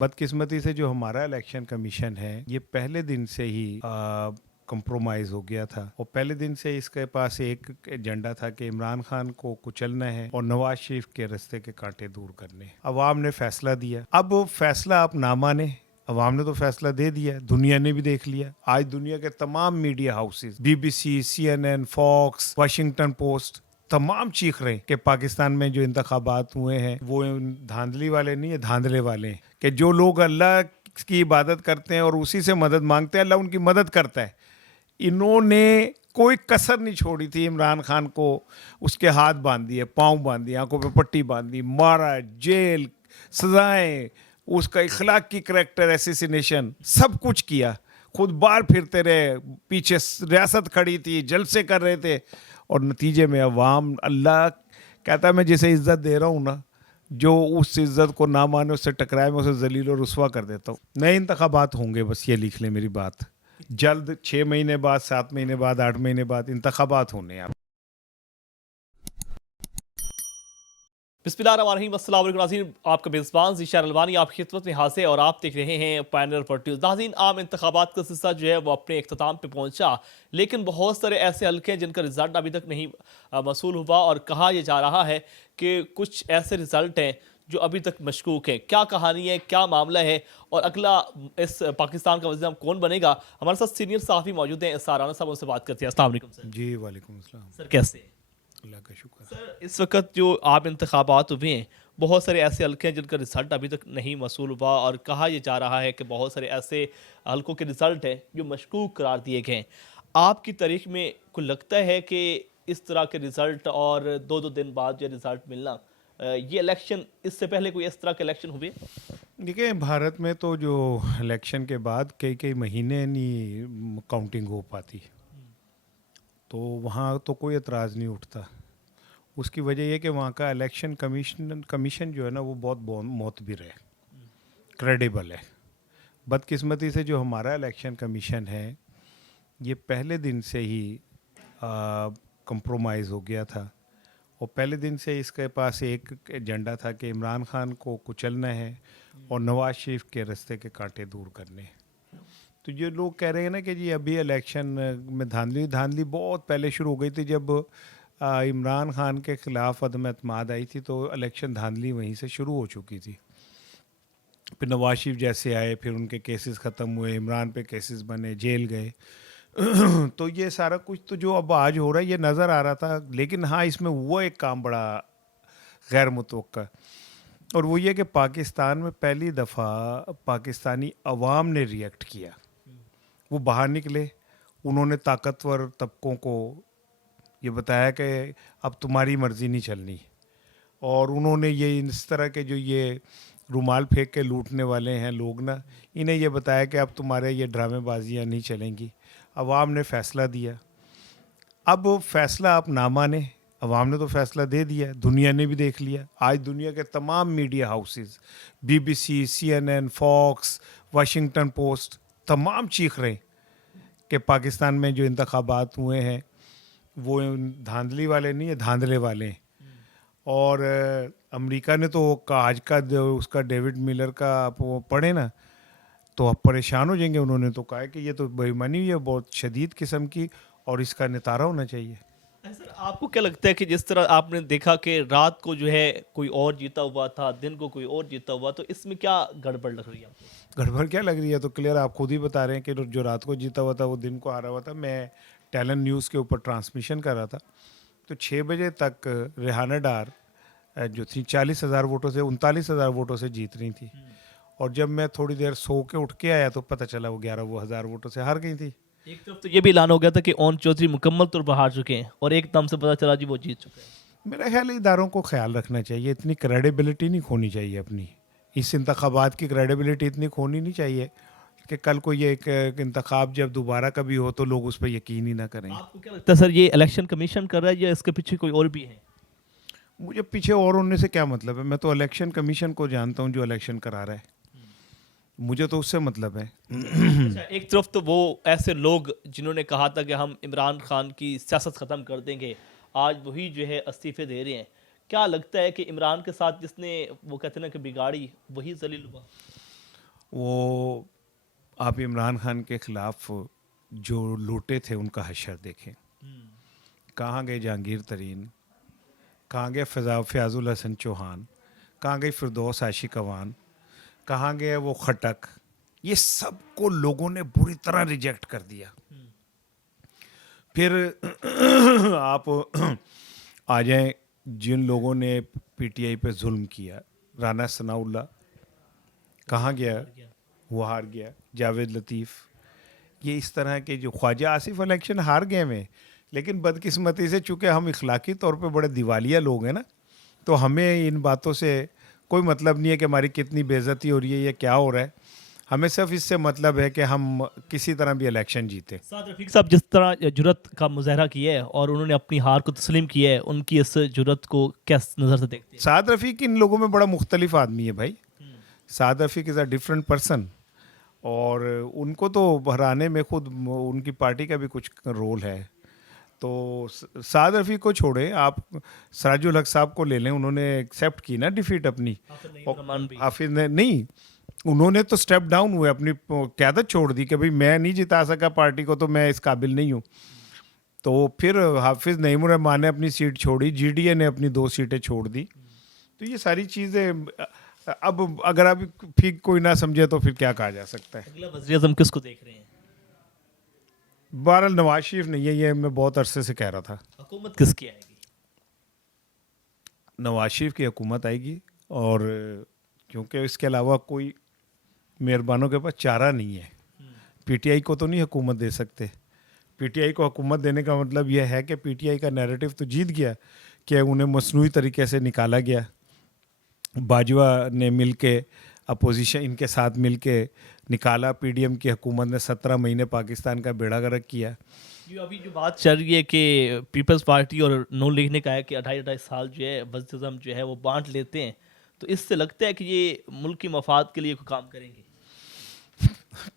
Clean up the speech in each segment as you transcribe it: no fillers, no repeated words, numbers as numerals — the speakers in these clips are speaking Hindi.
बदकिस्मती से जो हमारा इलेक्शन कमीशन है ये पहले दिन से ही कंप्रोमाइज हो गया था और पहले दिन से इसके पास एक एजेंडा था कि इमरान खान को कुचलना है और नवाज शरीफ के रास्ते के कांटे दूर करने। अवाम ने फैसला दिया। अब वो फैसला आप ना माने, अवाम ने तो फैसला दे दिया, दुनिया ने भी देख लिया। आज दुनिया के तमाम media houses, BBC, CNN, Fox, Washington Post, तमाम चीख रहे हैं कि पाकिस्तान में जो इंतखाबात हुए हैं वो धांधली वाले नहीं है, धांधले वाले हैं। कि जो लोग अल्लाह की इबादत करते हैं और उसी से मदद मांगते हैं, अल्लाह उनकी मदद करता है। इन्होंने कोई कसर नहीं छोड़ी थी इमरान खान को, उसके हाथ बांध दिए, पाँव बांध दिए, आंखों पे पट्टी बांध दी, मारा, जेल, सजाएं, उसका इखलाक की करैक्टर एसेसिनेशन, सब कुछ किया। खुद बाहर फिरते रहे, पीछे रियासत खड़ी थी, जलसे कर रहे थे और नतीजे में अवाम, अल्लाह कहता है मैं जिसे इज्जत दे रहा हूँ ना, जो उस इज्जत को ना माने, उससे टकराए, मैं उसे जलील और रुस्वा कर देता हूँ। नए इंतखाबात होंगे, बस ये लिख लें मेरी बात। जल्द 6 महीने बाद, 7 महीने बाद, 8 महीने बाद इंतखाबात होने हैं। बिस्मिल्लाहिर्रहमानिर्रहीम, अस्सलाम वालेकुम नाज़रीन, आपका मेज़बान ज़ीशान अलवानी आपकी खिदमत में हाज़िर और आप देख रहे हैं पैनल पर न्यूज़। नाज़रीन, आम इंतखाबात का सिलसिला जो है वो अपने इख्तिताम पे पहुंचा, लेकिन बहुत सारे ऐसे हल्के हैं जिनका रिज़ल्ट अभी तक नहीं मसूल हुआ और कहा यह जा रहा है कि कुछ ऐसे रिज़ल्ट हैं जो अभी तक मशकूक है। क्या कहानी है, क्या मामला है और अगला इस पाकिस्तान का वज़ीर कौन बनेगा? हमारे साथ सीनियर सहाफ़ी मौजूद हैं, साराना साहब, उनसे बात करते हैं। अस्सलाम वालेकुम सर। जी वालेकुम अस्सलाम। सर कैसे हैं? अल्लाह का शुक्र। सर, इस वक्त जो आम इंतखाबात हुए हैं, बहुत सारे ऐसे हल्के हैं जिनका रिजल्ट अभी तक नहीं मसूल हुआ और कहा यह जा रहा है कि बहुत सारे ऐसे हल्कों के रिजल्ट हैं जो मशकूक करार दिए गए हैं। आपकी तारीख में को लगता है कि इस तरह के रिजल्ट और दो दो दिन बाद जो रिजल्ट मिलना, ये इलेक्शन, इससे पहले कोई इस तरह के इलेक्शन हुए? देखिए, भारत में तो जो इलेक्शन के बाद कई कई महीने नहीं काउंटिंग हो पाती, तो वहाँ तो कोई एतराज़ नहीं उठता। उसकी वजह यह कि वहाँ का इलेक्शन कमीशन जो है ना वो बहुत मोतबर है, क्रेडिबल है। बदकिस्मती से जो हमारा इलेक्शन कमीशन है ये पहले दिन से ही कंप्रोमाइज़ हो गया था और पहले दिन से इसके पास एक एजेंडा था कि इमरान खान को कुचलना है और नवाज शरीफ के रास्ते के कांटे दूर करने हैं। तो ये लोग कह रहे हैं ना कि जी अभी इलेक्शन में धांधली धांधली बहुत पहले शुरू हो गई थी। जब इमरान खान के ख़िलाफ़ अदम एतमाद आई थी तो इलेक्शन धांधली वहीं से शुरू हो चुकी थी। फिर नवाज शरीफ जैसे आए, फिर उनके केसेस ख़त्म हुए, इमरान पे केसेस बने, जेल गए। तो ये सारा कुछ तो जो अब आज हो रहा है ये नज़र आ रहा था। लेकिन हाँ, इसमें वो एक काम बड़ा गैर मुतवक्का, और वो ये कि पाकिस्तान में पहली दफ़ा पाकिस्तानी अवाम ने रिएक्ट किया। वो बाहर निकले, उन्होंने ताकतवर तबकों को ये बताया कि अब तुम्हारी मर्ज़ी नहीं चलनी, और उन्होंने ये इस तरह के जो ये रुमाल फेंक के लूटने वाले हैं लोग ना, इन्हें ये बताया कि अब तुम्हारे ये ड्रामेबाजियाँ नहीं चलेंगी। अवाम ने फ़ैसला दिया। अब वो फैसला आप ना माने, अवाम ने तो फैसला दे दिया, दुनिया ने भी देख लिया। आज दुनिया के तमाम media houses, BBC, CNN, Fox, Washington Post, तमाम चीख रहे हैं कि पाकिस्तान में जो इंतखाबात हुए हैं वो धांधली वाले नहीं है, धांधले वाले हैं। और अमेरिका ने तो आज का उसका डेविड मिलर का आप वो पढ़े ना तो आप परेशान हो जाएंगे। उन्होंने तो कहा है कि ये तो बेईमानी हुई है बहुत शदीद किस्म की और इसका नितारा होना चाहिए। सर, आपको क्या लगता है कि जिस तरह आपने देखा कि रात को जो है कोई और जीता हुआ था, दिन को कोई और जीता हुआ, तो इसमें क्या गड़बड़ लग रही है आपको? गड़बड़ क्या लग रही है, तो क्लियर आप खुद ही बता रहे हैं कि जो रात को जीता हुआ था वो दिन को आ रहा हुआ था। मैं टैलेंट न्यूज़ के ऊपर ट्रांसमिशन कर रहा था, तो 6 बजे तक रेहाना डार जो थी 40,000 वोटों से 39,000 वोटों से जीत रही थी, और जब मैं थोड़ी देर सो के उठ के आया तो पता चला वो 11,000 वोटों से हार गई थी। एक तरफ तो ये भी ऐलान हो गया था कि ओन चौधरी मुकम्मल तौर पर हार चुके हैं और एकदम से पता चला जी वो जीत चुके हैं। मेरा ख्याल है इदारों को ख्याल रखना चाहिए, इतनी क्रेडिबिलिटी नहीं खोनी चाहिए अपनी। इस इंतखाबात की क्रेडिबिलिटी इतनी खोनी नहीं चाहिए कि कल को ये एक इंतखाब जब दोबारा कभी हो तो लोग उस पर यकीन ही ना करें। आपको क्या लगता है सर, ये इलेक्शन कमीशन कर रहा है या इसके पीछे कोई और भी है? मुझे पीछे और होने से क्या मतलब है, मैं तो इलेक्शन कमीशन को जानता हूँ जो इलेक्शन करा रहा है, मुझे तो उससे मतलब है। अच्छा, एक तरफ तो वो ऐसे लोग जिन्होंने कहा था कि हम इमरान खान की सियासत ख़त्म कर देंगे, आज वही जो है इस्तीफे दे रहे हैं। क्या लगता है कि इमरान के साथ जिसने वो कहते हैं ना कि बिगाड़ी, वही जलील हुआ? वो आप इमरान खान के खिलाफ जो लूटे थे उनका हशर देखें। कहाँ गए जहांगीर तरीन, कहाँ गए फयाजुल हसन चौहान, कहाँ गई फिरदौस आशिक अवान, कहाँ गए वो खटक। ये सबको लोगों ने बुरी तरह रिजेक्ट कर दिया। फिर आप आ जाएं जिन लोगों ने पीटीआई पे जुल्म किया, राना सनाउल्लाह कहाँ गया, वो हार गया। जावेद लतीफ़, ये इस तरह के जो ख्वाजा आसिफ इलेक्शन हार गए में, लेकिन बदकिस्मती से चूंकि हम इखलाकी तौर पे बड़े दिवालिया लोग हैं ना, तो हमें इन बातों से कोई मतलब नहीं है कि हमारी कितनी बेइज्जती हो रही है या क्या हो रहा है। हमें सिर्फ इससे मतलब है कि हम किसी तरह भी इलेक्शन जीते। साद रफीक साहब जिस तरह जुरत का मुजाहरा किया है और उन्होंने अपनी हार को तस्लीम किया है, उनकी इस जुरत को किस नज़र से देखते हैं? साद रफ़ीक इन लोगों में बड़ा मुख्तलिफ आदमी है भाई। साद रफ़ीक इज़ अ डिफरेंट पर्सन, और उनको तो हराने में खुद उनकी पार्टी का भी कुछ रोल है। तो साद रफ़ीक को छोड़े, आप सराजुल हक साहब को ले लें, उन्होंने एक्सेप्ट की ना डिफीट अपनी। हाफिज ने नहीं, उन्होंने तो स्टेप डाउन हुए, अपनी क़यादत छोड़ दी कि भाई मैं नहीं जिता सका पार्टी को, तो मैं इस काबिल नहीं हूँ। तो फिर हाफिज नईमुर रहमान ने अपनी सीट छोड़ी, जीडीए ने अपनी 2 सीटें छोड़ दी। तो ये सारी चीज़ें अब अगर आप ठीक कोई ना समझे तो फिर क्या कहा जा सकता है। अगला वज़ीर आज़म किसको देख रहे हैं? बहरहाल नवाज शरीफ नहीं है, ये मैं बहुत अरसे से कह रहा था। हुकूमत किसकी आएगी? नवाज शरीफ की हुकूमत आएगी, और क्योंकि इसके अलावा कोई मेहरबानों के पास चारा नहीं है। पीटीआई को तो नहीं हुकूमत दे सकते। पीटीआई को हुकूमत देने का मतलब यह है कि पीटीआई का नैरेटिव तो जीत गया कि उन्हें मसनूई तरीके से निकाला गया। बाजवा ने मिलके अपोजिशन इनके साथ मिलके निकाला। पीडीएम की हुकूमत ने 17 महीने पाकिस्तान का बेड़ा गर्क किया। ये अभी जो बात चल रही है कि पीपल्स पार्टी और नून लीग ने कहा है कि 28-28 साल जो है वज़ीर आज़म जो है वो बांट लेते हैं, तो इससे लगता है कि ये मुल्क की मफाद के लिए कोई काम करेंगे?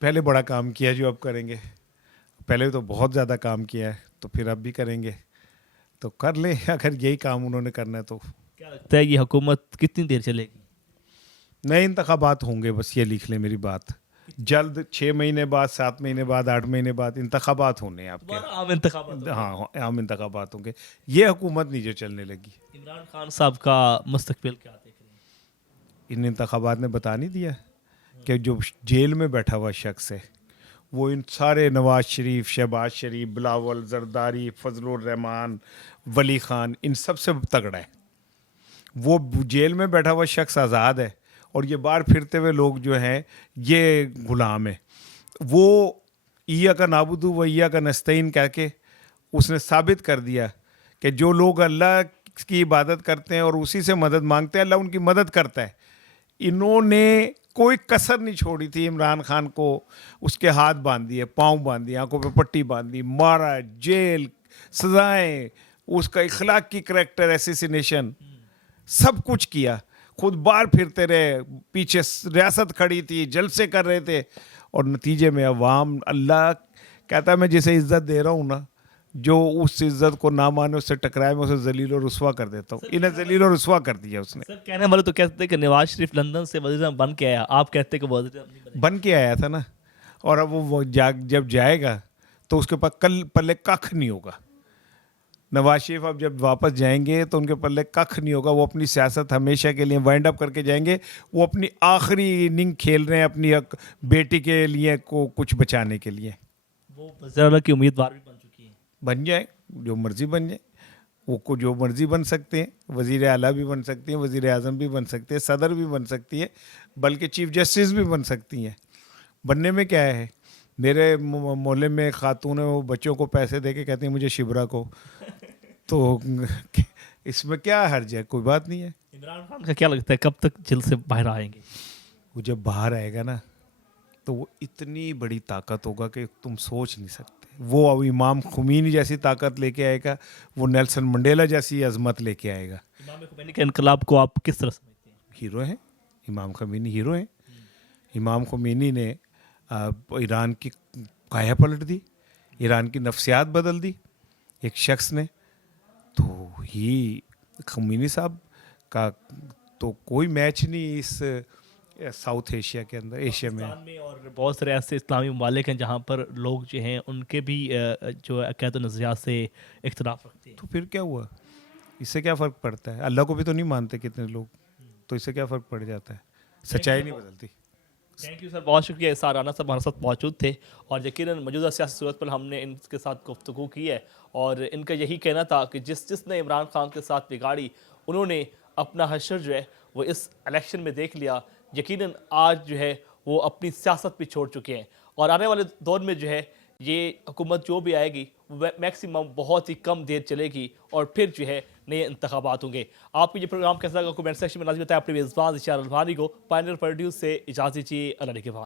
पहले बड़ा काम किया जो अब करेंगे, पहले तो बहुत ज़्यादा काम किया है, तो फिर अब भी करेंगे, तो कर लें अगर यही काम उन्होंने करना है तो। क्या लगता है ये हुकूमत कितनी देर चलेगी? नए इंतखाबात होंगे, बस ये लिख लें मेरी बात। जल्द 6 महीने बाद, 7 महीने बाद, 8 महीने बाद इंतखाबात होने हैं आपके। आम इंतखाबात होंगे। हाँ, आम इंतखाबात होंगे। ये हुकूमत नहीं जो चलने लगी। इमरान खान साहब का मुस्तकबिल क्या देख रहे हैं? इन इंतखाबात ने बता नहीं दिया कि जो जेल में बैठा हुआ शख्स है वो इन सारे नवाज शरीफ, शहबाज शरीफ, बिलावल, जरदारी, फजलुर रहमान, वली खान, इन सबसे तगड़ा है। वो जेल में बैठा हुआ शख्स आज़ाद है, और ये बाहर फिरते हुए लोग जो हैं ये गुलाम है। वो ईया का नाबुदू व ईया का नस्तईन कह के उसने साबित कर दिया कि जो लोग अल्लाह की इबादत करते हैं और उसी से मदद मांगते हैं, अल्लाह उनकी मदद करता है। इन्होंने कोई कसर नहीं छोड़ी थी इमरान खान को, उसके हाथ बांध दिए, पाँव बांध दिए, आंखों पे पट्टी बांध दी, मारा, जेल, सजाएं, उसका इखलाक की करैक्टर एसेसिनेशन, सब कुछ किया। खुद बाहर फिरते रहे, पीछे रियासत खड़ी थी, जलसे कर रहे थे, और नतीजे में अवाम, अल्लाह कहता है मैं जिसे इज्जत दे रहा हूँ ना, जो उस इज्जत को ना माने, उससे टकराए, मैं उसे जलील और रुस्वा कर देता हूँ। इन्हें जलील और रुस्वा कर दिया उसने। सर कहने वाले तो कहते हैं कि नवाज शरीफ लंदन से वज़ीर आज़म बन के आया, आप कहते हैं कि वज़ीर आज़म नहीं बने। बन के आया था ना, और अब वो जब जाएगा तो उसके पास कल पल्ले कख नहीं होगा। नवाज शरीफ अब जब वापस जाएंगे तो उनके पल्ले कख नहीं होगा। वो अपनी सियासत हमेशा के लिए वाइंड अप करके जाएंगे। वो अपनी आखिरी इनिंग खेल रहे हैं अपनी बेटी के लिए को कुछ बचाने के लिए। वो वज़ीर आला की उम्मीदवार भी बन चुकी है। बन जाए, जो मर्जी बन जाए, वो को जो मर्जी बन सकते हैं। वज़ीर आला भी बन सकती हैं, वज़ीर आज़म भी बन सकते हैं, सदर भी बन सकती है, बल्कि चीफ जस्टिस भी बन सकती हैं। बनने में क्या है। मेरे मोहल्ले में एक खातून है, वो बच्चों को पैसे दे के कहती है मुझे शिबरा को, तो इसमें क्या हर्ज है, कोई बात नहीं है। इमरान खान का क्या लगता है कब तक जेल से बाहर आएंगे? वो जब बाहर आएगा ना तो वो इतनी बड़ी ताकत होगा कि तुम सोच नहीं सकते। वो अब इमाम खुमैनी जैसी ताकत लेके आएगा, वो नेल्सन मंडेला जैसी अजमत लेके आएगा। इमाम खुमैनी के इनकलाब को आप किस तरह समझते हैं? हीरो हैं इमाम खुमैनी, हीरो हैं। इमाम खुमैनी ने ईरान की काया पलट दी, ईरान की नफ्सियात बदल दी एक शख्स ने। तो ही खुमैनी साहब का तो कोई मैच नहीं इस साउथ एशिया के अंदर, एशिया में। पाकिस्तान में और बहुत सारे ऐसे इस्लामी ममालिक हैं जहाँ पर लोग जो हैं उनके भी जो अक़ीदत और नज़रियात से इख्तिलाफ रखते हैं। तो फिर क्या हुआ, इससे क्या फ़र्क पड़ता है? अल्लाह को भी तो नहीं मानते कितने लोग, तो इससे क्या फ़र्क पड़ जाता है? सच्चाई नहीं बदलती। थैंक यू सर, बहुत शुक्रिया। इसार राना साहब हमारे साथ मौजूद थे और यकीनन मौजूदा सियासी सूरत पर हमने इनके साथ गुफ्तगू की है और इनका यही कहना था कि जिसने इमरान खान के साथ बिगाड़ी उन्होंने अपना हशर जो है वो इस इलेक्शन में देख लिया। यकीनन आज जो है वो अपनी सियासत भी छोड़ चुके हैं और आने वाले दौर में जो है ये हुकूमत जो भी आएगी वह मैक्सिमम बहुत ही कम देर चलेगी और फिर जो है नए इंतखाबात होंगे। आपको ये प्रोग्राम कैसा लगा कमेंट सेक्शन में लाजमी बताएं। अपने मेज़बान इशार अलवानी को पायनियर प्रोड्यूस से इजाज़त दीजिए। अल्लाह के बाद।